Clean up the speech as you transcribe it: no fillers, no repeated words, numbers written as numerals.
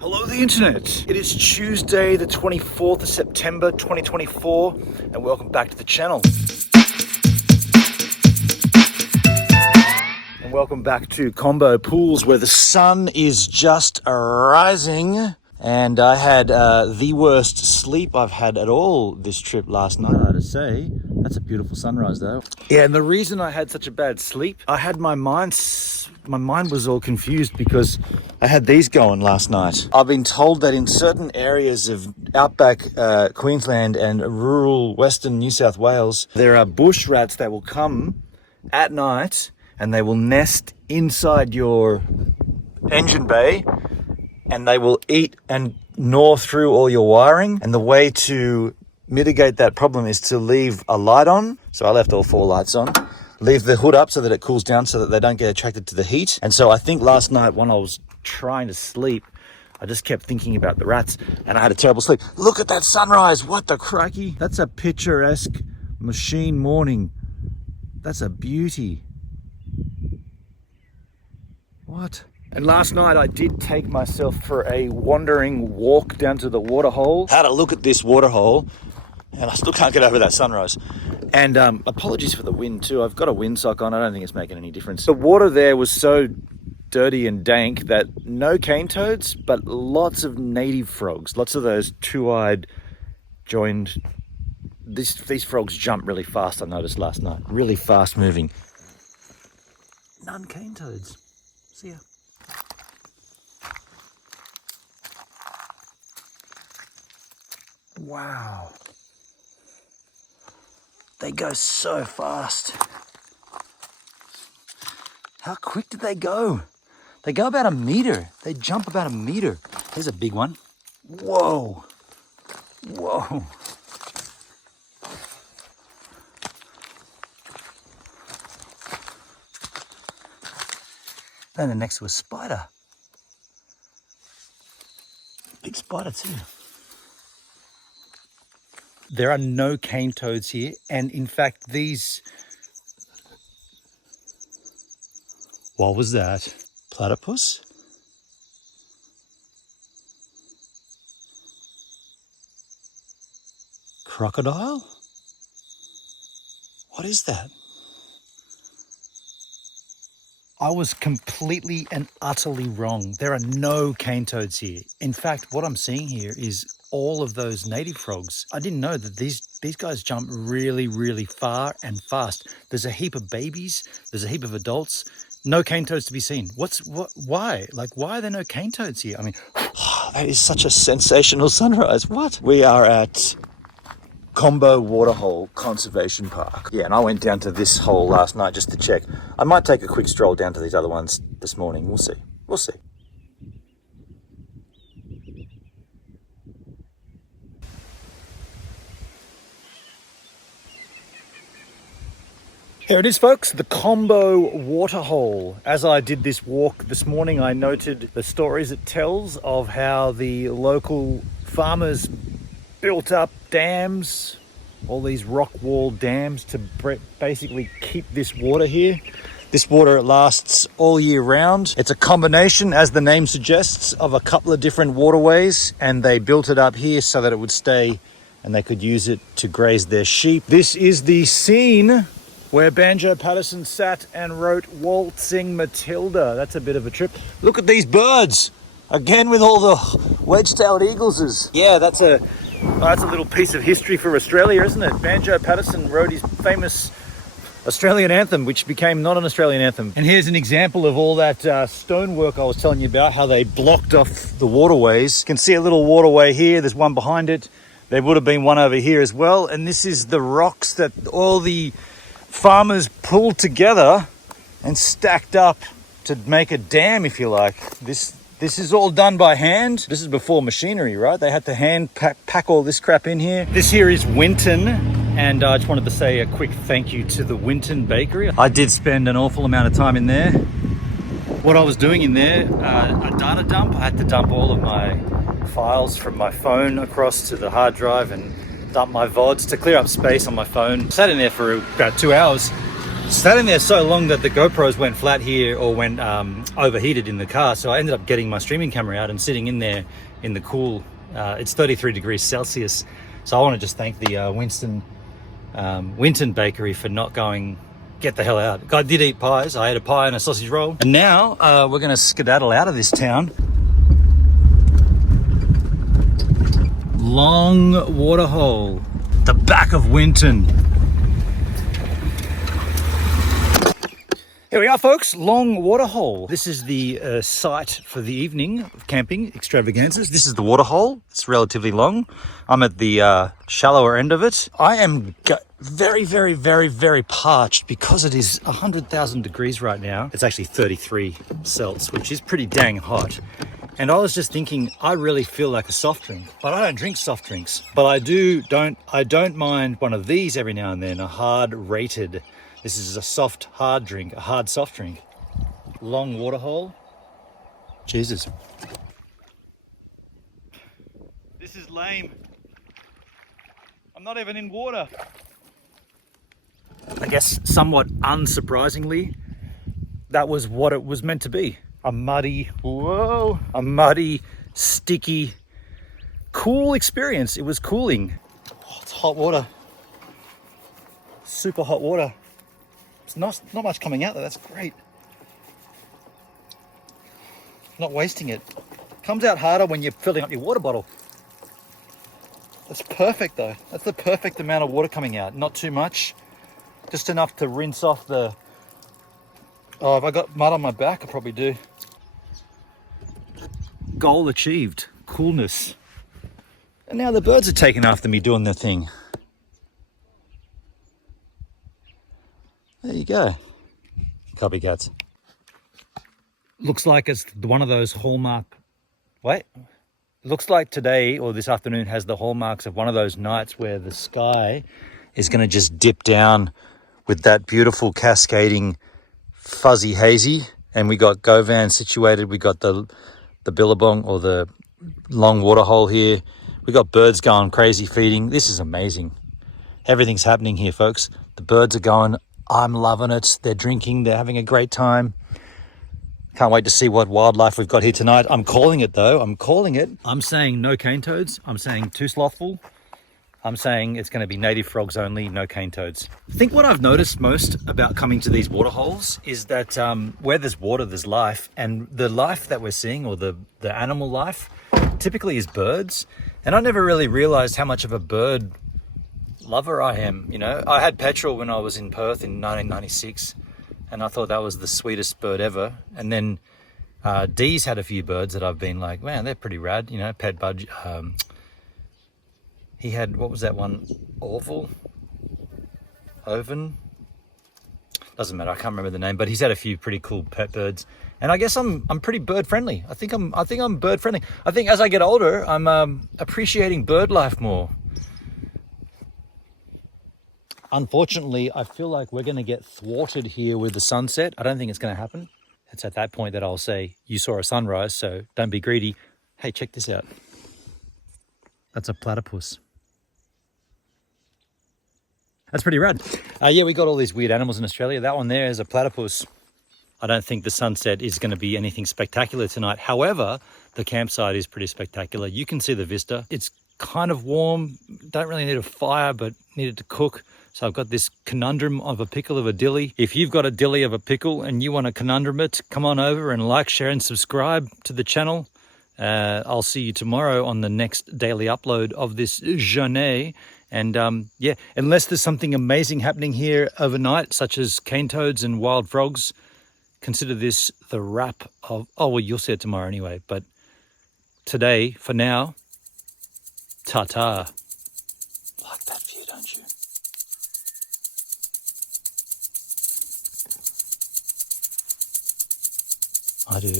Hello the internet! It is Tuesday the 24th of September 2024 and welcome back to the channel. And welcome back to Combo Pools where the sun is just rising. And I had the worst sleep I've had at all this trip last night, I have to say. That's a beautiful sunrise though. Yeah, and the reason I had such a bad sleep, I had my mind was all confused because I had these going last night. I've been told that in certain areas of outback Queensland and rural Western New South Wales, there are bush rats that will come at night and they will nest inside your engine bay and they will eat and gnaw through all your wiring. And the way to mitigate that problem is to leave a light on. So I left all 4 lights on. Leave the hood up so that it cools down so that they don't get attracted to the heat. And so I think last night when I was trying to sleep, I just kept thinking about the rats and I had a terrible sleep. Look at that sunrise. What the crikey? That's a picturesque machine morning. That's a beauty. What? And last night I did take myself for a wandering walk down to the water hole. Had a look at this water hole and I still can't get over that sunrise. And apologies for the wind too. I've got a windsock on. I don't think it's making any difference. The water there was so dirty and dank that no cane toads, but lots of native frogs. Lots of those two-eyed joined. These frogs jump really fast, I noticed last night. Really fast moving. None cane toads. See ya. Wow. They go so fast. How quick did they go? They go about a meter. They jump about a meter. There's a big one. Whoa. Whoa. Then they're next to a spider. Big spider too. There are no cane toads here, and in fact these... What was that? Platypus? Crocodile? What is that? I was completely and utterly wrong. There are no cane toads here. In fact, what I'm seeing here is all of those native frogs. I didn't know that these guys jump really, really far and fast. There's a heap of babies. There's a heap of adults. No cane toads to be seen. Why? Like, why are there no cane toads here? I mean, that is such a sensational sunrise. What? We are at Combo Waterhole Conservation Park. Yeah, and I went down to this hole last night just to check. I might take a quick stroll down to these other ones this morning. We'll see. We'll see. Here it is, folks, the Combo Waterhole. As I did this walk this morning, I noted the stories it tells of how the local farmers built up dams, all these rock wall dams to basically keep this water here. This water lasts all year round. It's a combination, as the name suggests, of a couple of different waterways, and they built it up here so that it would stay and they could use it to graze their sheep. This is the scene where Banjo Patterson sat and wrote Waltzing Matilda. That's a bit of a trip. Look at these birds. Again with all the wedge-tailed eagleses. Yeah, that's a little piece of history for Australia, isn't it? Banjo Patterson wrote his famous Australian anthem, which became not an Australian anthem. And here's an example of all that stonework I was telling you about, how they blocked off the waterways. You can see a little waterway here. There's one behind it. There would have been one over here as well. And this is the rocks that all the farmers pulled together and stacked up to make a dam, if you like. This is all done by hand. This is before machinery, right? They had to hand pack all this crap in here. This here is Winton, and I just wanted to say a quick thank you to the Winton Bakery. I did spend an awful amount of time in there. What I was doing in there, a data dump. I had to dump all of my files from my phone across to the hard drive and dump my VODs to clear up space on my phone. Sat in there for about 2 hours Standing there so long that the GoPros went flat here or went overheated in the car, so I ended up getting my streaming camera out and sitting in there in the cool. It's 33 degrees Celsius, so I want to just thank the Winton Bakery for not going get the hell out. I did eat pies. I ate a pie and a sausage roll, and now we're going to skedaddle out of this town. Long Waterhole, the back of Winton. Here we are, folks, Long Waterhole. This is the site for the evening of camping extravaganzas. This is the waterhole. It's relatively long. I'm at the shallower end of it. I am very, very, very, very parched because it is 100,000 degrees right now. It's actually 33 Celsius, which is pretty dang hot. And I was just thinking, I really feel like a soft drink, but I don't drink soft drinks. But I don't mind one of these every now and then, a hard rated. This is a soft, hard drink, a hard soft drink. Long Waterhole. Jesus. This is lame. I'm not even in water. I guess somewhat unsurprisingly, that was what it was meant to be. A muddy, sticky, cool experience. It was cooling. Oh, it's hot water. Super hot water. Not much coming out though, that's great. Not wasting it. Comes out harder when you're filling up your water bottle. That's perfect though. That's the perfect amount of water coming out. Not too much. Just enough to rinse off the... Oh, have I got mud on my back? I probably do. Goal achieved. Coolness. And now the birds are taking after me doing their thing. There you go. Copycats. Looks like it's one of those hallmark... Wait. Looks like today or this afternoon has the hallmarks of one of those nights where the sky is going to just dip down with that beautiful cascading fuzzy hazy. And we got Govan situated. We got the billabong or the long waterhole here. We got birds going crazy feeding. This is amazing. Everything's happening here, folks. The birds are going... I'm loving it. They're drinking. They're having a great time. Can't wait to see what wildlife we've got here tonight. I'm calling it, though. I'm calling it. I'm saying no cane toads. I'm saying too slothful. I'm saying it's going to be native frogs only, no cane toads. I think what I've noticed most about coming to these water holes is that where there's water, there's life. And the life that we're seeing, or the animal life, typically is birds. And I never really realized how much of a bird lover I am. You know, I had petrel when I was in Perth in 1996, and I thought that was the sweetest bird ever. And then Dee's had a few birds that I've been like, man, they're pretty rad. You know, Pet Budge. He had, what was that one? Oven? Doesn't matter. I can't remember the name, but he's had a few pretty cool pet birds. And I guess I'm pretty bird friendly. I think I'm bird friendly. I think as I get older, I'm appreciating bird life more. Unfortunately, I feel like we're going to get thwarted here with the sunset. I don't think it's going to happen. It's at that point that I'll say, you saw a sunrise, so don't be greedy. Hey, check this out. That's a platypus. That's pretty rad. Yeah, we got all these weird animals in Australia. That one there is a platypus. I don't think the sunset is going to be anything spectacular tonight. However, the campsite is pretty spectacular. You can see the vista. It's kind of warm. Don't really need a fire, but needed to cook. So I've got this conundrum of a pickle of a dilly. If you've got a dilly of a pickle and you want to conundrum it, come on over and like, share and subscribe to the channel. I'll see you tomorrow on the next daily upload of this journée. And yeah, unless there's something amazing happening here overnight, such as cane toads and wild frogs, consider this the wrap of... Oh, well, you'll see it tomorrow anyway. But today, for now, ta-ta. Like that view, don't you? I do.